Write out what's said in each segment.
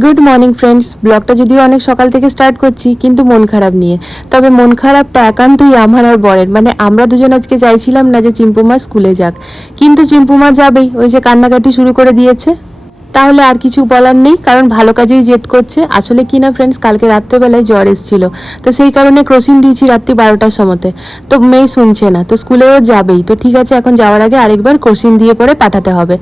Good morning friends ব্লগটা যদিও অনেক সকাল থেকে স্টার্ট করছি, কিন্তু মন খারাপ নিয়ে। তবে মন খারাপটা একান্তই আমার আর বরের। মানে আমরা দুজন আজকে চাইছিলাম না যে চিম্পুমা স্কুলে যাক। কিন্তু চিম্পুমা যাবেই। ওই যে কান্নাকাটি শুরু করে দিয়েছে। তাহলে আর কিছু বলার নেই, কারণ ভালো কাজেই জেদ করছে। আসলে কি না ফ্রেন্ডস কালকে রাত্রেবেলায় জ্বর এসেছিল। তো সেই কারণে ক্রসিং দিয়েছি রাত্রি বারোটার সময়তে। তো মেয়ে শুনছে না, তো স্কুলেও যাবেই। তো ঠিক আছে, এখন যাওয়ার আগে আরেকবার ক্রসিং দিয়ে পরে পাঠাতে হবে।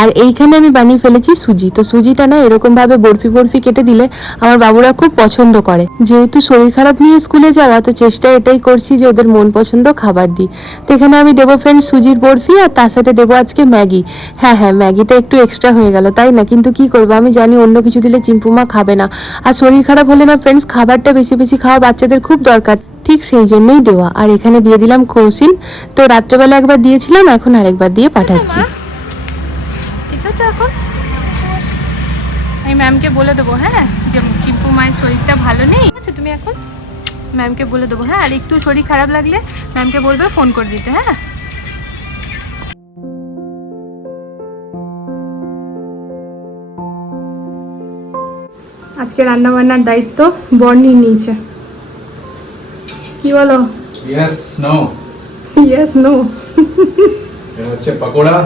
আর এইখানে আমি বানিয়ে ফেলেছি সুজি। তো সুজিটা না এরকমভাবে বরফি বরফি কেটে দিলে আমার বাবুরা খুব পছন্দ করে। যেহেতু শরীর খারাপ নিয়ে স্কুলে যাওয়া, তো চেষ্টা এটাই করছি যে ওদের মন পছন্দ খাবার দিই। তো এখানে আমি দেবো ফ্রেন্ড সুজির বরফি আর তার সাথে দেবো আজকে ম্যাগি। হ্যাঁ হ্যাঁ ম্যাগিটা একটু এক্সট্রা হয়ে গেল, তাই না, কিন্তু কি করব? আমি জানি অন্য কিছু দিলে চিম্পুমা খাবে না। আর শরীর খারাপ হলে না ফ্রেন্ডস খাবারটা বেশি বেশি খাওয়া বাচ্চাদের খুব দরকার। ঠিক সেই জন্যই দেওয়া। আর এখানে দিয়ে দিলাম ক্রোসিন। তো রাত্রেবেলা একবার দিয়েছিলাম, এখন আরেকবার দিয়ে পাঠাচ্ছি। ঠিক আছে, এখন। আমি ম্যামকে বলে দেবো হ্যাঁ যে চিম্পু মায়ের শরীরটা ভালো নেই। আচ্ছা তুমি এখন ম্যামকে বলে দেবো হ্যাঁ আর একটু শরীর খারাপ লাগলে ম্যামকে বলবে ফোন করে দিতে হ্যাঁ। আজকে রান্না বান্নার দায়িত্ব বর্ণি নিয়েছে। কি বলো? ইয়েস নো ইয়েস নো এটা হচ্ছে পকোড়া।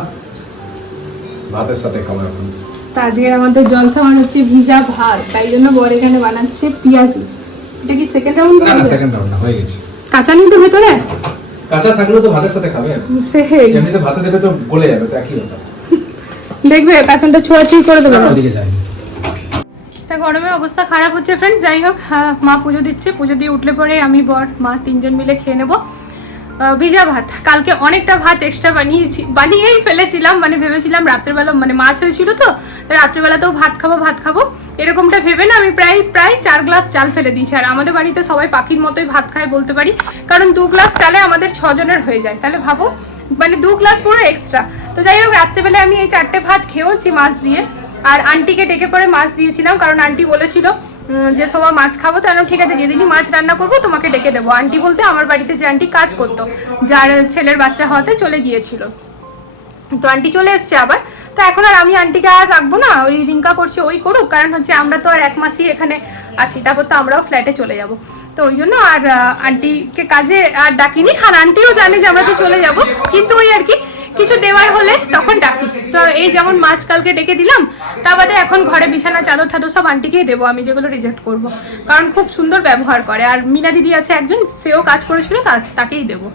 ভাতের সাথে খাব এখন। তা আজকে আমাদের জল খাওয়ানো হচ্ছে ভিজা ভাত। তাই জন্য বর এখানে বানাচ্ছে পেঁয়াজি। এটা কি সেকেন্ড রাউন্ড না সেকেন্ড রাউন্ড হয়ে গেছে। কাঁচা নিই তো ভেতরে? কাঁচা থাকলেও তো ভাতের সাথে খাবে। সে এমনিতে ভাতে দেবে তো গলে যাবে তো একই কথা দেখবে পেছনটা ছোঁয়াছুঁই করে দেবে। ওদিকে যাই তা গরমে, অবস্থা খারাপ হচ্ছে ফ্রেন্ড যাই হোক মা পুজো দিচ্ছে। পুজো দিয়ে উঠলে পরে আমি বর, মা তিনজন মিলে খেয়ে নেব। ভিজা ভাত। কালকে অনেকটা ভাত এক্সট্রা বানিয়েছি বানিয়েই ফেলেছিলাম। মানে ভেবেছিলাম রাত্রেবেলা মানে মাছ হয়েছিল তো রাত্রেবেলাতেও ভাত খাব ভাত খাব। এরকমটা ভেবে না আমি প্রায় প্রায় চার গ্লাস চাল ফেলে দিয়েছি। আর আমাদের বাড়িতে সবাই পাখির মতোই ভাত খায় বলতে পারি। কারণ দু গ্লাস চালে আমাদের ছজনের হয়ে যায়। তাহলে ভাবো মানে দু গ্লাস পুরো এক্সট্রা তো যাই হোক, রাত্রেবেলায় আমি এই চারটে ভাত খেয়েওছি মাছ দিয়ে। আর আন্টিকে ডেকে পরে মাছ দিয়েছিলাম, কারণ আন্টি বলেছিল যে সবাই মাছ খাব। তো আমি ঠিক আছে, যেদিনই মাছ রান্না করব, তোমাকে ডেকে দেবো। আন্টি বলতে, আমার বাড়িতে যে আন্টি কাজ করতো, যার ছেলের বাচ্চা হওয়াতে চলে গিয়েছিল। তো আন্টি চলে এসছে আবার। তো এখন আর আমি আন্টিকে আর রাখব না, ওই রিঙ্কা করছে, ওই করুক। কারণ হচ্ছে, আমরা তো আর এক মাসই এখানে আছি, তারপর তো আমরাও ফ্ল্যাটে চলে যাব। তো ওই জন্য আর আন্টিকে কাজে আর ডাকিনি। আর আন্টিও জানে যে আমরা তো চলে যাব। কিন্তু ওই আর কি কিছু দেওয়ার হলে তখন ডাকি তো এই যেমন মাছ কালকে ডেকে দিলাম, তা বাদে এখন ঘরে বিছানা, চাদর ঠাদর সব আন্টিকেই দেবো, আমি যেগুলো রিজেক্ট করব। কারণ খুব সুন্দর ব্যবহার করে, আর মিনা দিদি আছে একজন, সেও কাজ করেছিল তাকেই দেবো।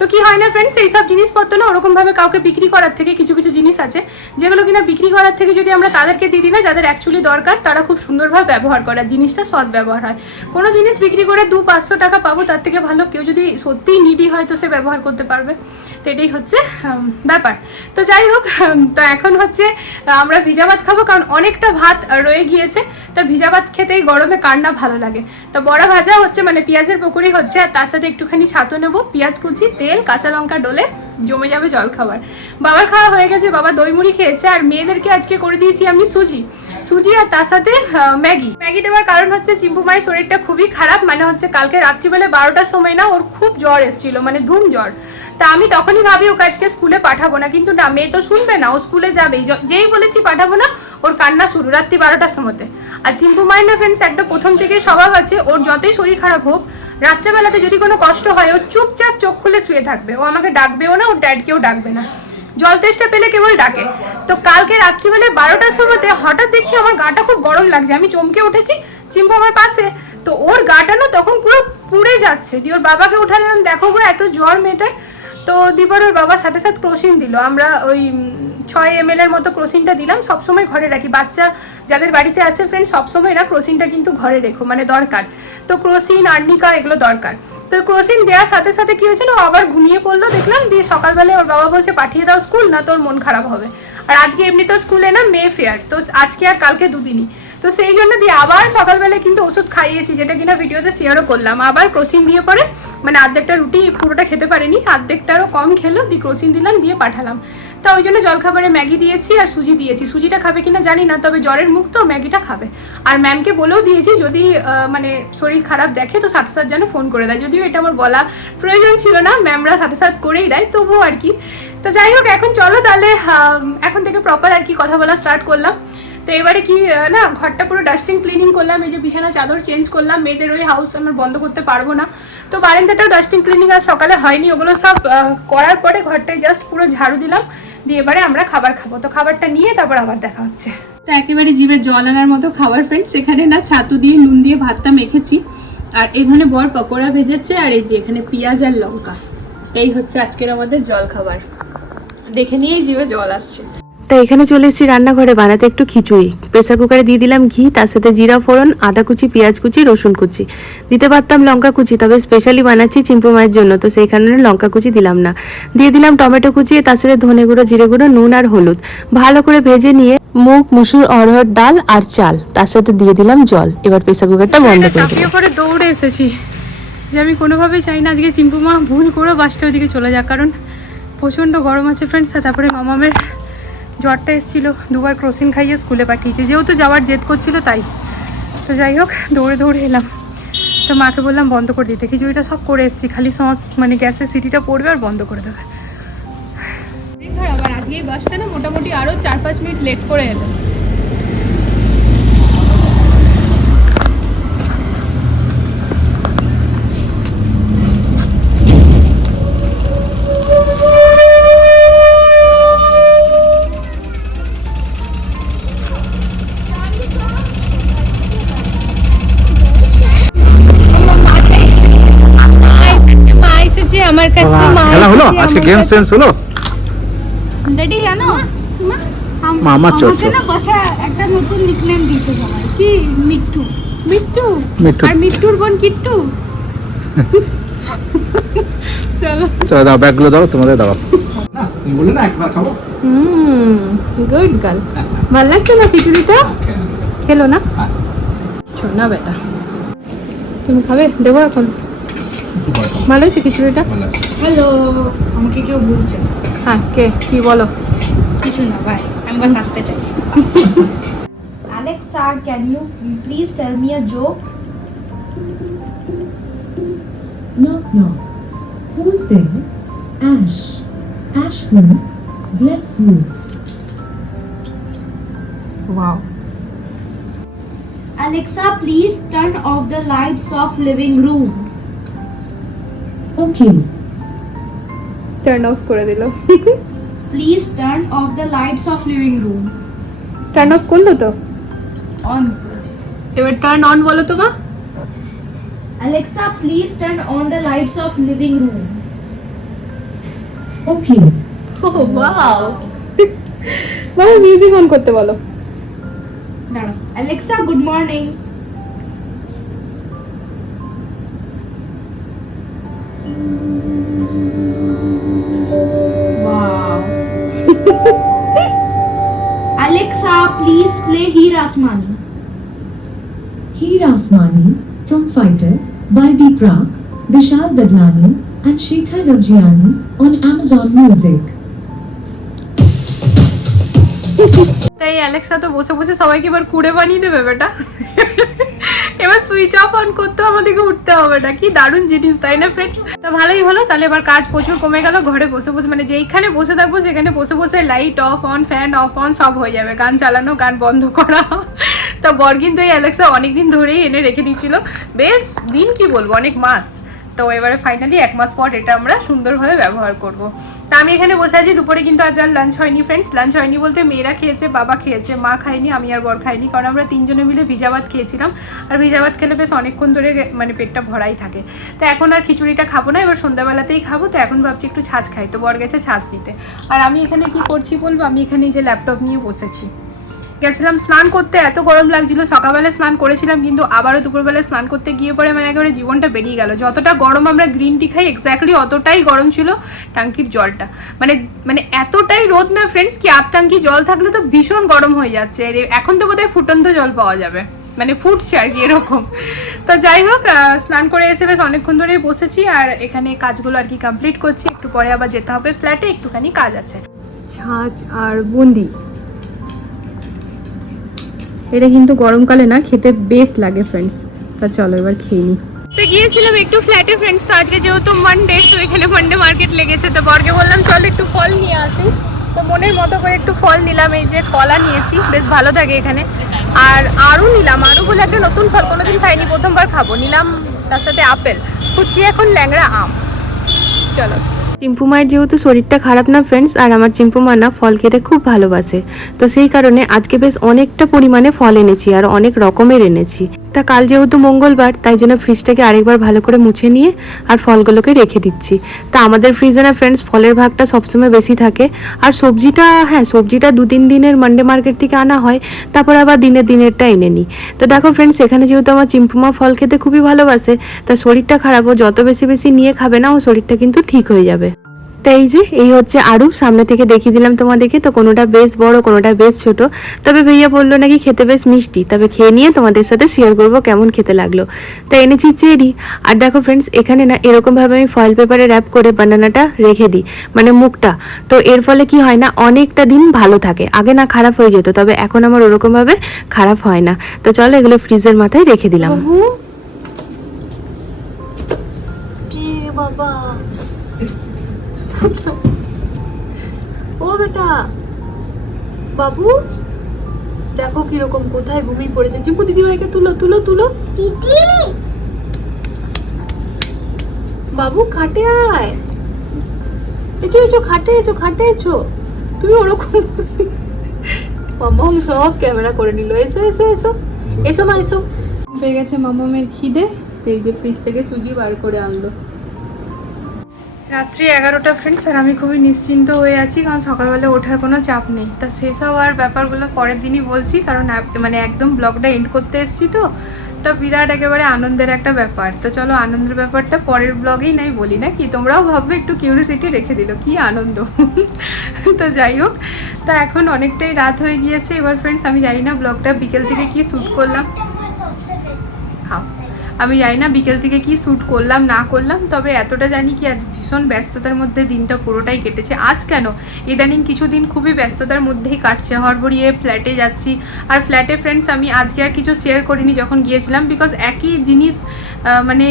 তো কি হয় না ফ্রেন্ডস এই সব জিনিসপত্র না ওরকম ভাবে কাউকে বিক্রি করার থেকে কিছু কিছু জিনিস আছে, যেগুলো কিনা বিক্রি করার থেকে যদি আমরা তাদেরকে দিয়ে দিই না, যাদের অ্যাকচুয়ালি দরকার, তারা খুব সুন্দরভাবে ব্যবহার করে জিনিসটা সৎ ব্যবহার হয়। কোনো জিনিস বিক্রি করে দু পাঁচশো টাকা পাবো, তার থেকে ভালো কেউ যদি সত্যিই নিডি হয় তো সে ব্যবহার করতে পারবে। তো এটাই হচ্ছে ব্যাপার। তো যাই হোক তো এখন হচ্ছে, আমরা ভিজা ভাত খাব, কারণ অনেকটা ভাত রয়ে গিয়েছে। তা ভিজা ভাত খেতেই গরমে কার না ভালো লাগে? তো বড়া ভাজা হচ্ছে মানে পেঁয়াজের পকোড়ি হচ্ছে, আর তার সাথে একটুখানি ছাতু নেব, পেঁয়াজ কুচি, তেল কাঁচা লঙ্কা ডলে জমে যাবে জল খাবার। বাবার খাওয়া হয়ে গেছে, বাবা দই মুড়ি খেয়েছে, আর মেয়েদেরকে আজকে করে দিয়েছি আমি সুজি। সুজি আর তার সাথে ম্যাগি। ম্যাগি দেওয়ার কারণ হচ্ছে চিম্পু মায়ের শরীরটা খুবই খারাপ মানে হচ্ছে কালকে রাত্রিবেলা বারোটার সময় না ওর খুব জ্বর এসেছিল মানে ধুম জ্বর। তা আমি তখনই ভাবি, ওকে আজকে স্কুলে পাঠাবো না। কিন্তু না, মেয়ে তো শুনবে না, ও স্কুলে যাবেই যেই বলেছি পাঠাবো না, ওর কান্না শুরু রাত্রি বারোটার সময়তে। আর চিম্পু মায়ের না ফ্রেন্ডস একটা প্রথম থেকেই স্বভাব আছে, ওর যতই শরীর খারাপ হোক, রাত্রেবেলাতে যদি কোনো কষ্ট হয়, ও চুপচাপ চোখ খুলে শুয়ে থাকবে। ও আমাকে ডাকবেও না ওর ড্যাডকেও ডাকবে না। জল তেষ্টা পেলে কেবল ডাকে। তো কালকে রাত্রিবেলায় বারোটার সময়তে হঠাৎ দেখছি আমার গাটা খুব গরম লাগছে। আমি চমকে উঠেছি, চিম্পু আমার পাশে। তো ওর গাটা না তখন পুরো পুড়ে যাচ্ছে। দিয়ে ওর বাবাকে উঠালাম, দেখো গো, এত জ্বর মেয়েটার। তো দিবার ওর বাবা সাথে সাথে ক্রসিং দিল। আমরা ওই ছয় এম এর মতো ক্রোসিনটা দিলাম, সবসময় ঘরে রাখি। বাচ্চা যাদের বাড়িতে আছে ফ্রেন্ড সবসময় না ক্রোসিনটা কিন্তু ঘরে রেখো মানে দরকার। তো ক্রোসিন, আর্নিকা এগুলো দরকার। তো ক্রোসিন দেওয়ার সাথে সাথে কি হয়েছিল আবার ঘুমিয়ে পড়ল, দেখলাম দিয়ে সকালবেলায় ওর বাবা বলছে, পাঠিয়ে দাও স্কুল না তোর মন খারাপ হবে। আর আজকে এমনি তো স্কুলে না মে ফেয়ার তো আজকে আর কালকে দুদিনই। তো সেই জন্য দিয়ে আবার সকালবেলায় কিন্তু ওষুধ খাইয়েছি, যেটা কিনা ভিডিওতে শেয়ারও করলাম। আবার ক্রোসিন দিয়ে পরে মানে অর্ধেকটা রুটি পুরোটা খেতে পারেনি অর্ধেকটারও কম খেলো, দিয়ে ক্রোসিন দিলাম, দিয়ে পাঠালাম। তা ওই জন্য জলখাবারে ম্যাগি দিয়েছি আর সুজি দিয়েছি। সুজিটা খাবে কিনা জানি না, তবে জ্বরের মুখ তো ম্যাগিটা খাবে। আর ম্যামকে বলেও দিয়েছি, যদি মানে শরীর খারাপ দেখে, তো সাথে সাথে যেন ফোন করে দেয়। যদিও এটা আমার বলা প্রয়োজন ছিল না, ম্যামরা সাথে সাথে করেই দেয়, তবুও আর কি। তো যাই হোক, এখন চলো তাহলে এখন থেকে প্রপার আর কি কথা বলা স্টার্ট করলাম। তো এবারে কি না, ঘরটা পুরো ডাস্টিং ক্লিনিং করলাম, এই যে বিছানা, চাদর চেঞ্জ করলাম, মেয়েদের ওই হাউস আমার বন্ধ করতে পারব না। তো বারান্দাটাও ডাস্টিং ক্লিনিং আর সকালে হয়নি, ওগুলো সব করার পরে ঘরটায় জাস্ট পুরো ঝাড়ু দিলাম, দিয়ে এবারে আমরা খাবার খাব। তো খাবারটা নিয়ে তারপর আবার দেখা হচ্ছে। তো একেবারে জিভে জল আনার মতো খাবার ফ্রেন্ডস এখানে না ছাতু দিয়ে, নুন দিয়ে ভাতটা মেখেছি। আর এখানে বর পকোড়া ভেজেছে, আর এই যে এখানে পেঁয়াজ আর লঙ্কা। এই হচ্ছে আজকের আমাদের জল খাবার। দেখে নিয়েই জিভে জল আসছে। তো এখানে চলে এসেছি রান্নাঘরে। বানাতে একটু খিচুড়ি। প্রেসার কুকারে দিয়ে দিলাম ঘি তার সাথে জিরা ফোড়ন আদা কুচি পেঁয়াজ কুচি রসুন কুচি। দিতে পারতাম লঙ্কা কুচি তবে স্পেশালি বানাচ্ছি চিম্পু মায়ের জন্য তো সেই কারণে লঙ্কা কুচি দিলাম না। দিয়ে দিলাম টমেটো কুচি তার সাথে ধনে গুঁড়ো জিরে গুঁড়ো নুন আর হলুদ। ভালো করে ভেজে নিয়ে মুগ মুসুর অরহর ডাল আর চাল তার সাথে দিয়ে দিলাম জল। এবার প্রেসার কুকারটা বন্ধ করে দৌড়ে এসেছি। যে আমি কোনোভাবেই চাই না আজকে চিম্পু মা ভুল করে বাসটা ওদিকে চলে যাক কারণ প্রচণ্ড গরম আছে ফ্রেন্ডস তারপরে মামামের জ্বরটা এসেছিল, দুবার ক্রসিং খাইয়ে স্কুলে পাঠিয়েছে। যেহেতু যাওয়ার জেদ করছিল তাই। তো যাই হোক, দৌড়ে দৌড়ে এলাম। তো মাকে বললাম, বন্ধ করে দিতে খিচুড়িটা সব করে এসেছি। খালি সস মানে গ্যাসের সিটিটা পড়বে আর বন্ধ করে দেবে। আজকে এই বাসটা না মোটামুটি আরও চার পাঁচ মিনিট লেট করে এলো। আজকে গেম। সেন্স হলো? ড্যাডি জানো? মামা চচ্চ। না বসে একটা নতুন নিকনেম দিয়েছে সবাই। কি? মিট্টু মিট্টু মিঠু। আর মিট্টুর বোন কিট্টু? চলো। চলো দাও ব্যাগগুলো দাও তোমাদের দাও। না না একবার খাব? হুম গুড গার্ল ভালো লাগছে না খিচুড়িটা? খেয়ে খেলো না? হ্যাঁ, না বেটা তুমি খাবে? দেবো এখন। ভালো হয়েছে খিচুড়িটা ভালো আছে। হ্যালো আমাকে কেউ বলছে হ্যাঁ কে কি বলো কিছু না ভাই আমি বাস আসতে চাইছি Alexa, can you please tell me a joke? Knock knock. Who's there? Ash. Ashwin, bless you. Wow Alexa, please turn off the lights of living room. Okay. Turn off করে দিল Please turn off the lights of living room. Turn off করল তো On. এবার turn on বলো তো মা Alexa, please turn on the lights of living room. Okay. ও wow মামা মিউজিক অন করতে বলো দাঁড়াও Alexa, good morning. Alexa, please play Heer Asmani. Heer Asmani from Fighter by B. Prak, Vishal Dadlani, and Shekhar Rajani on Amazon Music. তাই Alexa তো বসে বসে সবাইকে এবার কুড়ে বানিয়ে দেবে বেটা এবার সুইচ অফ অন করতে আমাদেরকে উঠতে হবে না। কি দারুণ জিনিস, তাই না ফ্রেন্ডস তো ভালোই হলো, তাহলে এবার কাজ প্রচুর কমে গেল, ঘরে বসে বসে মানে যেইখানে বসে থাকব সেখানে বসে বসে light off on fan off on সব হয়ে যাবে। গান চালানো, গান বন্ধ করা। তা বর কিন্তু এই অ্যালেক্সা অনেকদিন ধরেই এনে রেখে দিয়েছিল। বেশ, দিন কি বলব, অনেক মাস। তো এবারে ফাইনালি এক মাস পর এটা আমরা সুন্দরভাবে ব্যবহার করব। তা আমি এখানে বসে আছি, দুপুরে কিন্তু আজ আর লাঞ্চ হয়নি ফ্রেন্ডস লাঞ্চ হয়নি বলতে মেয়েরা খেয়েছে, বাবা খেয়েছে, মা খায়নি, আমি আর বর খাইনি কারণ আমরা তিনজনে মিলে ভিজা ভাত খেয়েছিলাম। আর ভিজা ভাত খেলে বেশ অনেকক্ষণ ধরে মানে পেটটা ভরাই থাকে। তো এখন আর খিচুড়িটা খাব না, এবার সন্ধ্যাবেলাতেই খাব। তো এখন ভাবছি একটু ছাঁচ খাই, তো বর গেছে ছাঁচ নিতে। আর আমি এখানে কি করছি বলব? আমি এখানে যে ল্যাপটপ নিয়ে বসেছি। গেছিলাম স্নান করতে, এত গরম লাগছিল। সকালবেলা স্নান করেছিলাম, কিন্তু আবারও দুপুরবেলা স্নান করতে গিয়ে পরে মানে একেবারে জীবনটা বেরিয়ে গেল। যতটা গরম আমরা গ্রিন টি খাই এক্স্যাক্টলি অতটাই গরম ছিল টাঙ্কির জলটা। মানে মানে এতটাই রোদ না ফ্রেন্ডস কি আট টাঙ্কি জল থাকলে তো ভীষণ গরম হয়ে যাচ্ছে। এখন তো বোধহয় ফুটন্ত জল পাওয়া যাবে। মানে ফুটছে আর কি এরকম। তো যাই হোক স্নান করে এসে বেশ অনেকক্ষণ ধরেই বসেছি আর এখানে কাজগুলো আর কি কমপ্লিট করছি। একটু পরে আবার যেতে হবে ফ্ল্যাটে একটুখানি কাজ আছে। ছাঁচ আর বুন্দি। এটা কিন্তু গরমকালে না, খেতে বেশ লাগে ফ্রেন্ডস তা চলো এবার খেয়ে নি। তো গিয়েছিলাম একটু ফ্ল্যাটে ফ্রেন্ডস তো আজকে যেহেতু মানডে তো এখানে মানডে মার্কেট লেগেছে। তো বরকে বললাম, চল একটু ফল নিয়ে আসি। তো মনের মতো করে একটু ফল নিলাম, এই যে কলা নিয়েছি, বেশ ভালো থাকে এখানে। আর আরও নিলাম, আরও বলে একটা নতুন ফল কোনোদিন খাইনি, প্রথমবার খাব। নিলাম তার সাথে আপেল। খুঁজছি এখন ল্যাংড়া আম। চলো। চিম্পু মায়ের যেহেতু শরীরটা খারাপ না ফ্রেন্ডস আর আমার চিম্পু মা না ফল খেতে খুব ভালোবাসে। তো সেই কারণে আজকে বেশ অনেকটা পরিমাণে ফল এনেছি আর অনেক রকমের এনেছি। তা কাল যেহেতু মঙ্গলবার, তাই জন্য ফ্রিজটাকে আরেকবার ভালো করে মুছে নিয়ে আর ফলগুলোকে রেখে দিচ্ছি। তা আমাদের ফ্রিজে না ফ্রেন্ডস ফলের ভাগটা সবসময় বেশি থাকে। আর সবজিটা হ্যাঁ সবজিটা দু তিন দিনের মান্ডে মার্কেট থেকে আনা হয়, তারপর আবার দিনের দিনেরটা এনে নিই। তো দেখো ফ্রেন্ডস এখানে যেহেতু আমার চিম্পুমা ফল খেতে খুবই ভালোবাসে, তা শরীরটা খারাপ, ও যত বেশি বেশি নিয়ে খাবে না, ও শরীরটা কিন্তু ঠিক হয়ে যাবে। তো এই যে, এই হচ্ছে আরু। সামনে থেকে দেখিয়ে দিলাম তোমাদেরকে। তো কোনোটা বেশ বড়, কোনোটা বেশ ছোট। তবে ভাইয়া বলল নাকি খেতে বেশ মিষ্টি। তবে খেয়ে নিয়ে তোমাদের সাথে শেয়ার করব কেমন খেতে লাগল। তো এনেছি চেরি। আর দেখো ফ্রেন্ডস এখানে না এরকমভাবে আমি ফয়েল পেপারে র্যাপ করে বানানাটা রেখে দিই মানে মুখটা। তো এর ফলে কি হয় না, অনেকটা দিন ভালো থাকে। আগে না খারাপ হয়ে যেত, তবে এখন আমার ওরকমভাবে খারাপ হয় না। তো চলো এগুলো ফ্রিজের মাথায় রেখে দিলাম। বাবা। ও বেটা বাবু দেখো কীরকম কোথায় ঘুমিয়ে পড়েছে চিম্পু দিদি ভাইকে তুলো তুলো তুলো দিদি বাবু খাটে আয় এচো এচো খাটে এচো খাটে এচো তুমি ওরকম মামাম সব ক্যামেরা করে নিল এসো এসো এসো এসো মা এসো পেয়ে গেছে মামামের খিদে তো এই যে ফ্রিজ থেকে সুজি বার করে আনলো রাত্রি এগারোটা ফ্রেন্ডস আর আমি খুবই নিশ্চিন্ত হয়ে আছি, কারণ সকালবেলা ওঠার কোনো চাপ নেই। তা সেসব আর ব্যাপারগুলো পরের দিনই বলছি, কারণ মানে একদম ব্লগটা এন্ড করতে এসেছি তো। তা বিরাট একেবারে আনন্দের একটা ব্যাপার। তো চলো আনন্দের ব্যাপারটা পরের ব্লগেই নাই বলি না কি তোমরাও ভাববে একটু কিউরিয়াসিটি রেখে দিল, কি আনন্দ? তো যাই হোক, তা এখন অনেকটাই রাত হয়ে গিয়েছে। এবার ফ্রেন্ডস আমি জানি না ব্লগটা বিকেল থেকে কি শ্যুট করলাম। আমি জানি না বিকেল থেকে কি শ্যুট করলাম, না করলাম, তবে এতটা জানি কি আজ ভীষণ ব্যস্ততার মধ্যে দিনটা পুরোটাই কেটেছে। আজ কেন? ইদানিং কিছুদিন খুবই ব্যস্ততার মধ্যেই কাটছে। হড়বড়িয়ে ফ্ল্যাটে যাচ্ছি। আর ফ্ল্যাটে ফ্রেন্ডস আমি আজকে আর কিছু শেয়ার করিনি যখন গিয়েছিলাম বিকজ একই জিনিস মানে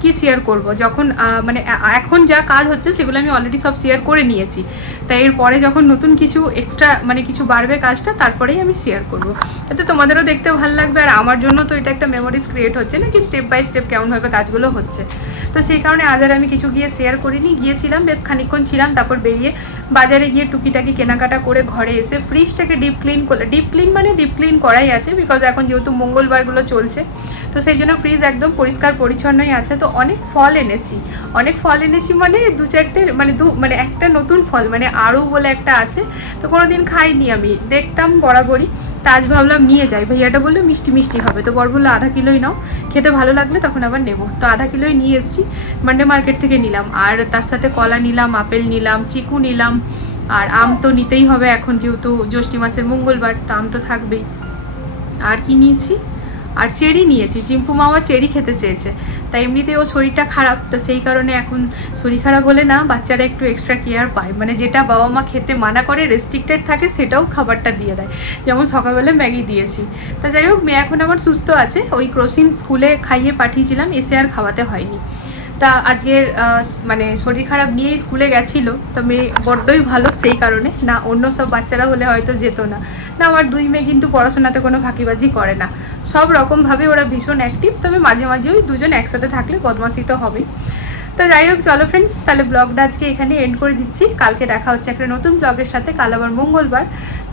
কি শেয়ার করব? যখন মানে এখন যা কাজ হচ্ছে সেগুলো আমি অলরেডি সব শেয়ার করে নিয়েছি। তাই এরপরে যখন নতুন কিছু এক্সট্রা মানে কিছু বাড়বে কাজটা, তারপরেই আমি শেয়ার করব। এতে তোমাদেরও দেখতে ভালো লাগবে আর আমার জন্য তো এটা একটা মেমোরিজ ক্রিয়েট হচ্ছে না কি স্টেপ বাই স্টেপ কেমনভাবে কাজগুলো হচ্ছে। তো সেই কারণে আজ আর আমি কিছু গিয়ে শেয়ার করিনি। গিয়েছিলাম, বেশ খানিকক্ষণ ছিলাম, তারপর বেরিয়ে বাজারে গিয়ে টুকিটাকি কেনাকাটা করে ঘরে এসে ফ্রিজটাকে ডিপ ক্লিন করলে ডিপ ক্লিন মানে ডিপ ক্লিন করাই আছে বিকজ এখন যেহেতু মঙ্গলবারগুলো চলছে, তো সেই জন্য ফ্রিজ একদম পরিষ্কার পরিচ্ছন্নই আছে। তো অনেক ফল এনেছি। অনেক ফল এনেছি মানে দু চারটে মানে দু মানে একটা নতুন ফল মানে আরও বলে একটা আছে। তো কোনোদিন খাইনি আমি। দেখতাম বরাবরই। তা আজ ভাবলাম নিয়ে যাই। ভাইয়াটা বলল, মিষ্টি মিষ্টি হবে। তো বর বলল আধা কিলোই নাও। খেতে ভালো লাগলে তখন আবার নেব। তো আধা কিলোই নিয়ে এসেছি। মান্ডে মার্কেট থেকে নিলাম। আর তার সাথে কলা নিলাম, আপেল নিলাম, চিকু নিলাম। আর আম তো নিতেই হবে এখন যেহেতু জ্যৈষ্ঠী মাসের মঙ্গলবার, তো আম তো থাকবেই। আর কি নিয়েছি? আর চেরি নিয়েছি। চিম্পু মামা চেরি খেতে চেয়েছে। তাই এমনিতে ও শরীরটা খারাপ, তো সেই কারণে এখন শরীর খারাপ হলে না বাচ্চারা একটু এক্সট্রা কেয়ার পায়। মানে যেটা বাবা মা খেতে মানা করে রেস্ট্রিক্টেড থাকে, সেটাও খাবারটা দিয়ে দেয়। যেমন সকালবেলা ম্যাগি দিয়েছি। তা যাই হোক, মেয়ে এখন আমার সুস্থ আছে। ওই ক্রোসিন স্কুলে খাইয়ে পাঠিয়েছিলাম, এসে আর খাওয়াতে হয়নি। তা আজকের মানে শরীর খারাপ নিয়েই স্কুলে গেছিল। তো মেয়ে বড্ডই ভালো সেই কারণে। না, অন্য সব বাচ্চারা হলে হয়তো যেত না। না, আমার দুই মেয়ে কিন্তু পড়াশোনাতে কোনো ফাঁকিবাজি করে না। সব রকমভাবে ওরা ভীষণ অ্যাক্টিভ তবে মাঝে মাঝে ওই দুজন একসাথে থাকলে বদমাসি তো হবেই। তো যাই হোক, চলো ফ্রেন্ডস তাহলে ব্লগটা আজকে এখানে এন্ড করে দিচ্ছি। কালকে দেখা হচ্ছে একটা নতুন ব্লগের সাথে। কাল আবার মঙ্গলবার।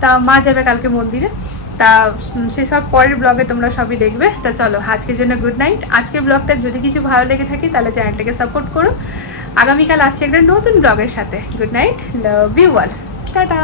তা মা যাবে কালকে মন্দিরে। তা সেসব পরের ব্লগে তোমরা সবই দেখবে। তা চলো, আজকের জন্য গুড নাইট আজকের ব্লগটা যদি কিছু ভালো লেগে থাকে, তাহলে চ্যানেলটাকে সাপোর্ট করো। আগামীকাল আসছে একটা নতুন ব্লগের সাথে। Good night love you all tata